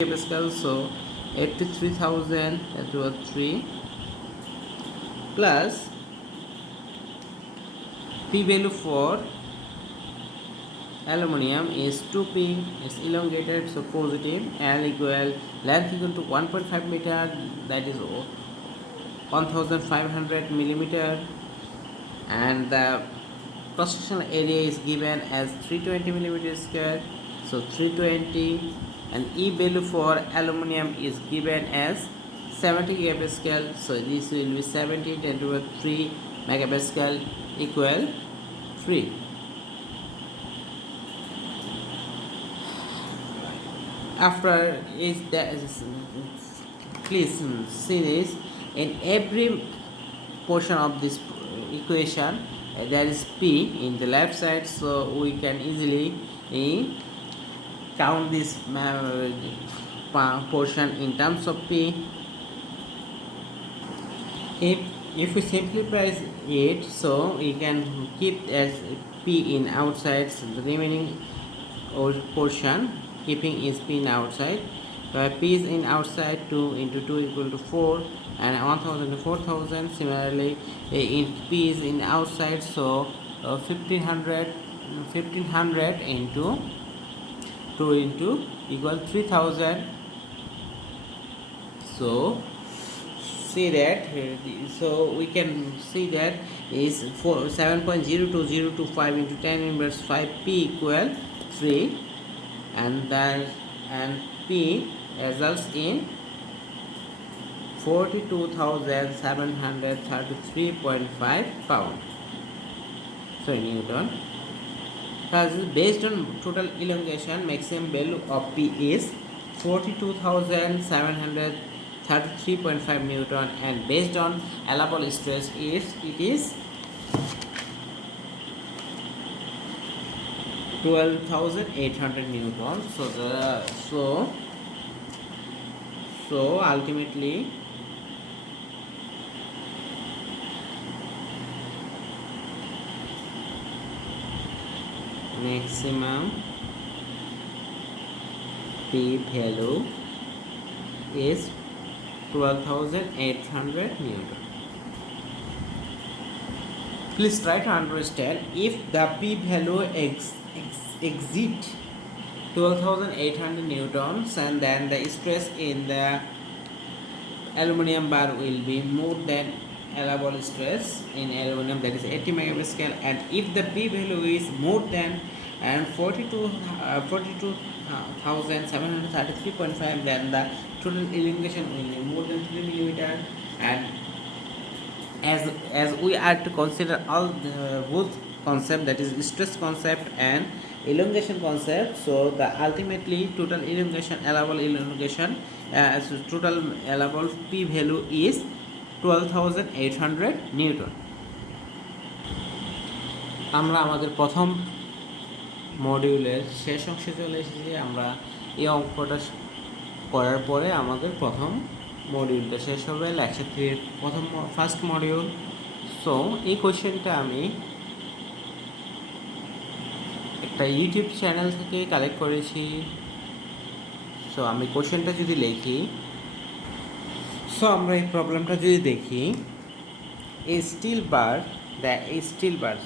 Pascal, so 83,000 to 3 plus P value for aluminum is 2P, is elongated, so positive, L equal length equal to 1.5 meter, that is 1500 millimeter, and the cross sectional area is given as 320 millimeter square, so 320, and E value for aluminum is given as 70 gigapascal, so this will be 70 10 to the 3 megapascal equal 3. After is that, please see this, in every portion of this equation there is P in the left side, so we can easily count this portion in terms of P. If we simplify it, so we can keep as P in outside, so the remaining portion keeping is P in outside. P is in outside, 2 into 2 equal to 4, and 1000 to 4000. Similarly, in P is in outside, so 1500 into 2 into equal 3000. So see that, so we can see that is 7.02025 into 10 inverse 5, P equal 3, and P results in 42,733.5 pound, so Newton. Thus, based on total elongation, maximum value of P is 42,733.5 Newton, and based on allowable stress it is 12,800 Newton. So ultimately maximum P value is 12,800 Newton. Please try to understand, if the P value exceed 12,800 newtons, and then the stress in the aluminum bar will be more than allowable stress in aluminum, that is 80 megapascal, and if the P value is more than 42,733.5, then the total elongation will be more than 3 millimeter. And as we are to consider all the both concept, that is stress concept and elongation concept, so the ultimately total elongation, allowable elongation, total allowable P value is 12,800 Newton. আমরা আমাদের প্রথম মডিউলের শেষ অংশে চলে এসেছি। আমরা এই অঙ্কটা করার পরে আমাদের প্রথম মডিউলটা শেষ হবে, লেকচার 3 এর ফার্স্ট মডিউল। সো এই কোয়েশ্চেনটা আমি একটা ইউটিউব চ্যানেল থেকে কালেক্ট করেছি। সো আমি কোয়েশ্চেনটা যদি লিখি, সো আমরা এই প্রবলেমটা যদি দেখি, এই স্টিল বার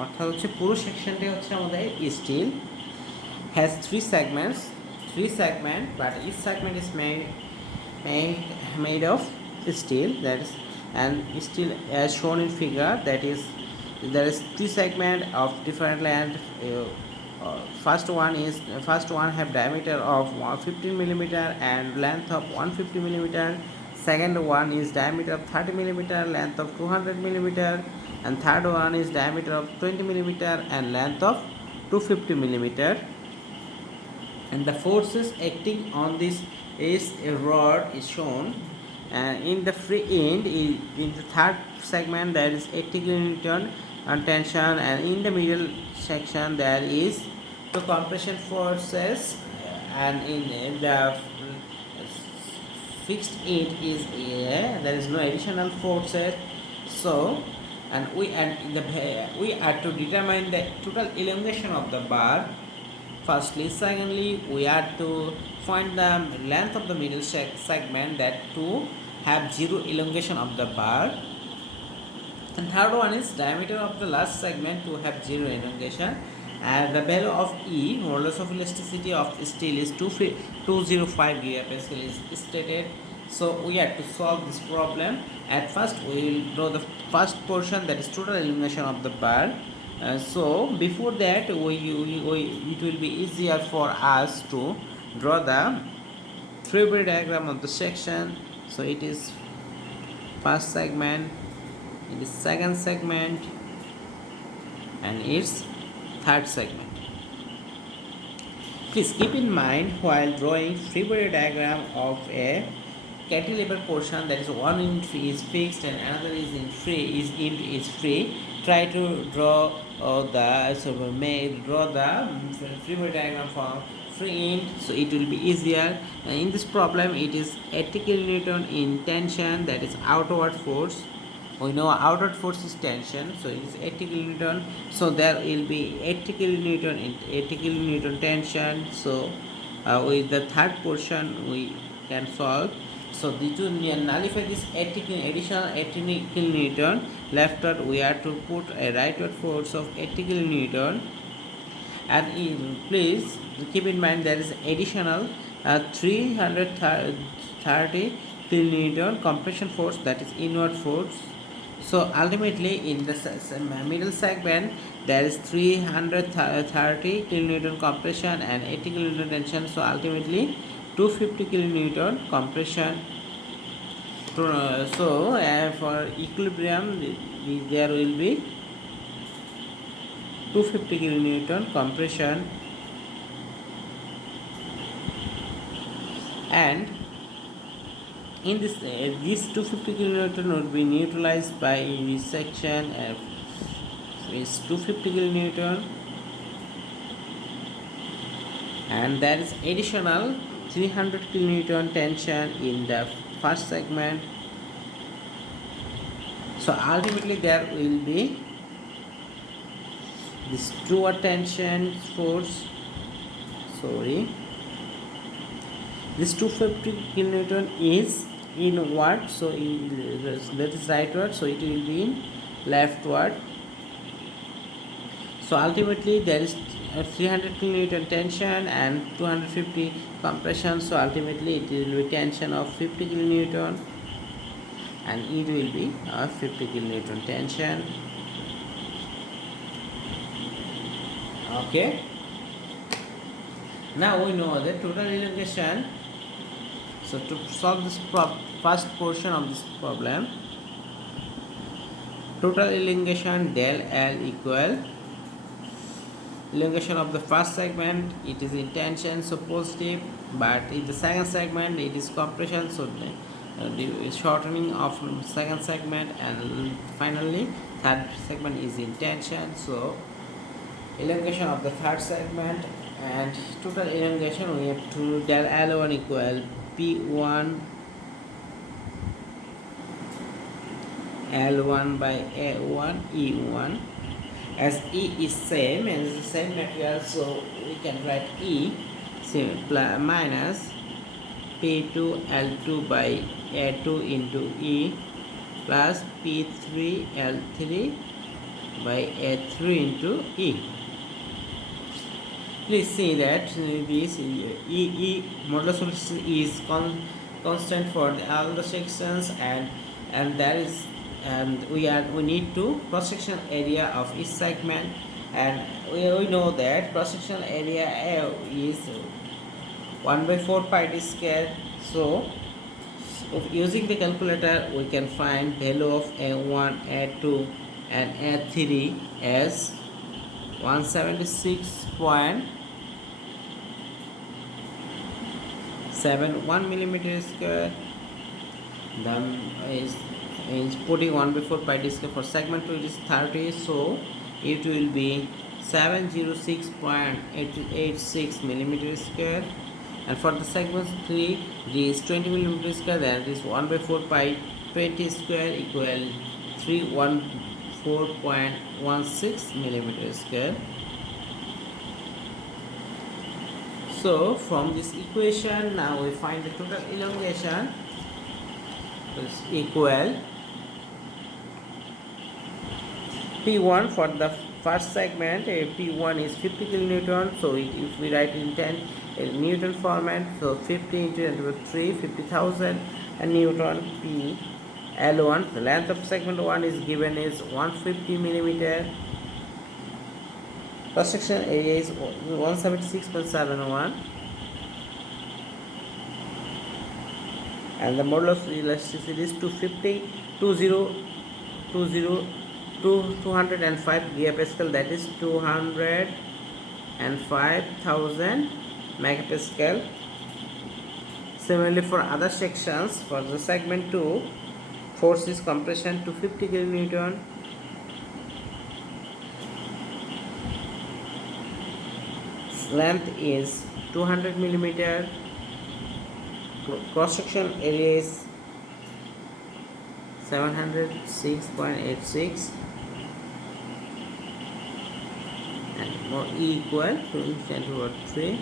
অর্থাৎ হচ্ছে পুরো সেকশনটাই হচ্ছে আমাদের steel, has three segment, but each segment is made of steel, that is, and steel as shown in figure, that is there is three segment of different length. First one have diameter of 15 millimeter and length of 150 millimeter. Second one is diameter of 30 millimeter, length of 200 millimeter, and third one is diameter of 20 millimeter and length of 250 millimeter. And the forces acting on this is a rod is shown, and in the free end in the third segment there is 80 kilonewton on tension, and in the middle section there is the compression forces, and in the fixed end is there is no additional forces. So, and we are to determine the total elongation of the bar firstly. Secondly, we have to find the length of the middle segment, that to have zero elongation of the bar. And third one is diameter of the last segment to have zero elongation. And the value of E, modulus of elasticity of steel, is 205 gigapascal is stated. So we have to solve this problem. At first we will draw the first portion, that is total illumination of the bar. So before that it will be easier for us to draw the three-way diagram of the section. So it is first segment, it is second segment, and its third segment. Please keep in mind while drawing three-way diagram of a cantilever portion, that is one end is fixed and another is in free. Try to draw draw the three-way diagram for free end, so it will be easier. In this problem, it is 80 kilonewton in tension, that is outward force. We know outward force is tension, so it is 80 kilonewton. So there will be 80 kilonewton in 80 kilonewton tension. So with the third portion we can solve. So to nullify this additional 80 kilonewton, leftward we are to put a rightward force of 80 kilonewton. And please keep in mind there is additional 330 kilonewton compression force, that is inward force. So ultimately in the middle segment there is 330 kilonewton compression and 80 kilonewton tension. So ultimately 250 kilonewton compression. So for equilibrium there will be 250 kilonewton compression, and in this 250 kilonewton would be neutralized by this section is 250 kilonewton, and there is additional 300 kilonewton tension in the first segment. So ultimately there will be this true tension force, this 250 kilonewton is inward, so that is rightward, so it will be in leftward. So ultimately there is 300 kilonewton tension and 250 compression, so ultimately it will be tension of 50 kilonewton and it will be 50 kilonewton tension. Okay, now we know the total elongation. So to solve this first portion of this problem, total elongation del L equal elongation of the first segment, it is in tension, so positive, but in the second segment it is compression, so the shortening of second segment, and finally third segment is in tension, so elongation of the third segment. And total elongation, we have to del L1 equal P1 L1 by A1 E1, as E is same and is the same material, so we can write E minus P2 L2 by A2 into E plus P3 L3 by A3 into E. Please see that this E modulus of is constant for all the sections, and that is we need to cross sectional area of each segment, and we know that cross sectional area is 1 by 4 pi d square. So using the calculator we can find value of A1, A2 and A3 as 176.71 millimeter square. Then is putting 1 by 4 pi d square for segment 2 it is 30, so it will be 706.86 millimeter square, and for the segment 3 it is 20 millimeter square, then it is 1 by 4 pi 20 square equal 314.16 millimeter square. So from this equation now we find the total elongation is equal P1 for the first segment. P1 is 50 kilonewton, so if we write in 10 Newton format, so 50 into 10 to the 3, 50,000 and Newton. P L1, the length of segment 1 is given is 150 millimeter. Cross section area is 176.71, and the modulus of elasticity is 250, 205 gigapascal, that is 205,000 megapascal. Similarly, for other sections, for the segment 2, force is compression to 50 kilonewton. Length is 200 millimeter. Cross section area is 706.86, and more equal to 10 to 3.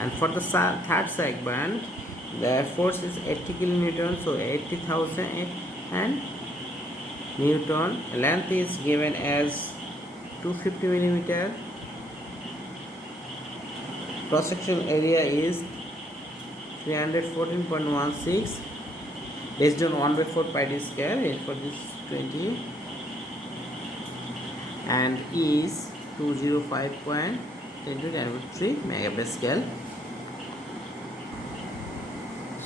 And for the third segment, the force is 80 kilonewton, so 80,000 and Newton. Length is given as 250 millimeter. Cross section area is 314.16, based on 1/4 pi d square, for this 20, and is 205.10 to 10 megapascal.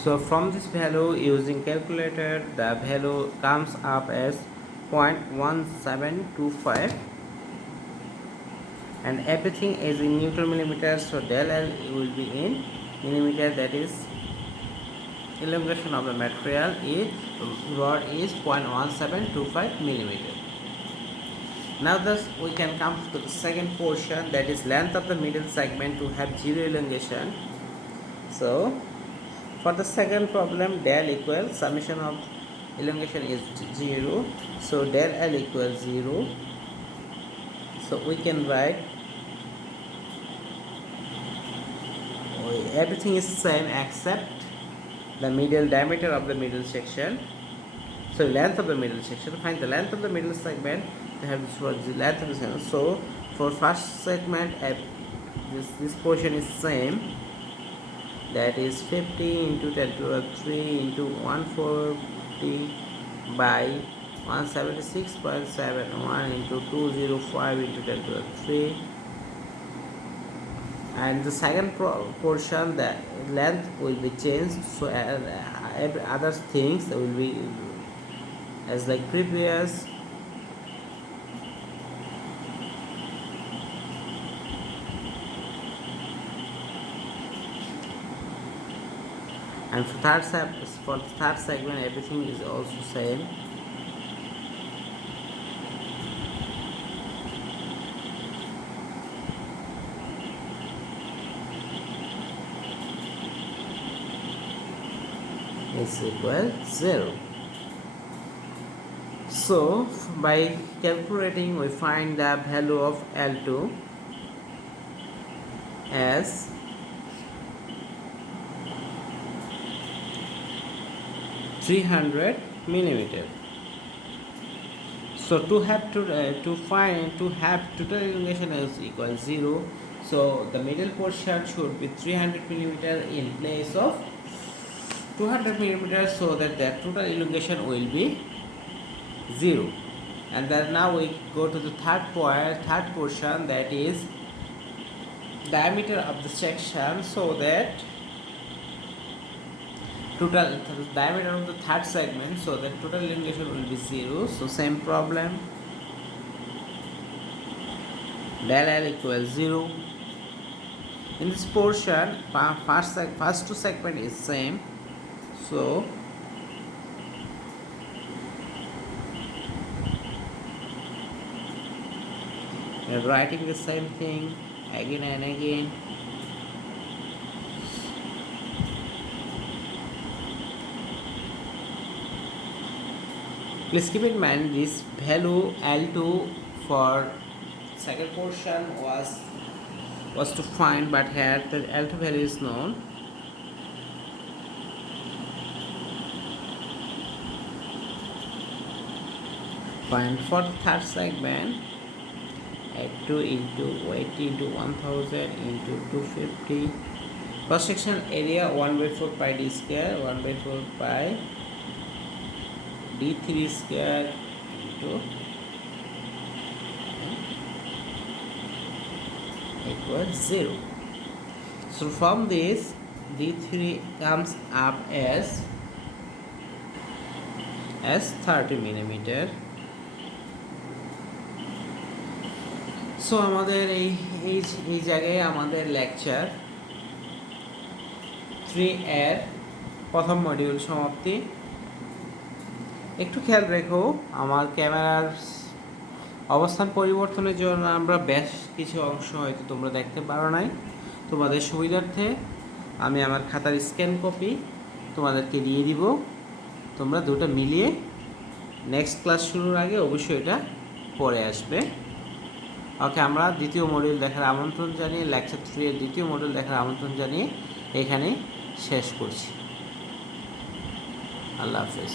So from this value, using calculator, the value comes up as 0.1725, and everything is in Newton millimeter, so del L will be in millimeter, that is elongation of the material is rod is 0.1725 millimeter. Now thus we can come to the second portion, that is length of the middle segment to have zero elongation. So for the second problem, del equals summation of elongation is 0, so del L equals 0. So we can write everything is same except the middle diameter of the middle section. So length of the middle section, find the length of the middle segment, we have this for the length of the segment. So for first segment, this portion is same, that is 50 into 10 to the 3 into 140 by 176.71 into 205 into 10 to the 3. And the second portion, the length will be changed, so every other things will be as like previous. And for the third segment, everything is also same. Is equal 0. So by calculating, we find the value of L2 as 300 millimeter. So to have total elongation is equal 0. So the middle portion should be 300 millimeter in place of 200 millimeters, so that the total elongation will be 0. And then now we go to the third portion, that is diameter of the section, so that total diameter of the third segment, so that total elongation will be 0. So same problem, del L equals 0. In this portion, first two segment is same, so we are writing the same thing again and again. Please keep in mind this value L2 for second portion was was to find, but here the alpha value is known. Find for the third segment, 2 into 80 into 1000 into 250. Cross section area 1/4 pi d square, 1/4 pi d3 square into equals 0. So from this, d3 comes up as 30 millimeter. So আমাদের এই জায়গায় আমাদের lecture 3 এর প্রথম module সমাপ্তি। একটু খেয়াল রেখো, আমার ক্যামেরার অবস্থান পরিবর্তনের জন্য আমরা বেশ কিছু অংশ হয়তো তোমরা দেখতে পারো নাই। তোমাদের সুবিধার্থে আমি আমার খাতার স্ক্যান কপি তোমাদেরকে দিয়ে দিব, তোমরা দুটো মিলিয়ে নেক্সট ক্লাস শুরুর আগে অবশ্যই এটা পড়ে আসবে। ওকে, আমরা দ্বিতীয় মডিউল দেখার আমন্ত্রণ জানিয়ে, লেকচার 3 এর দ্বিতীয় মডিউল দেখার আমন্ত্রণ জানিয়ে এখানে শেষ করছি। আল্লাহ হাফেজ।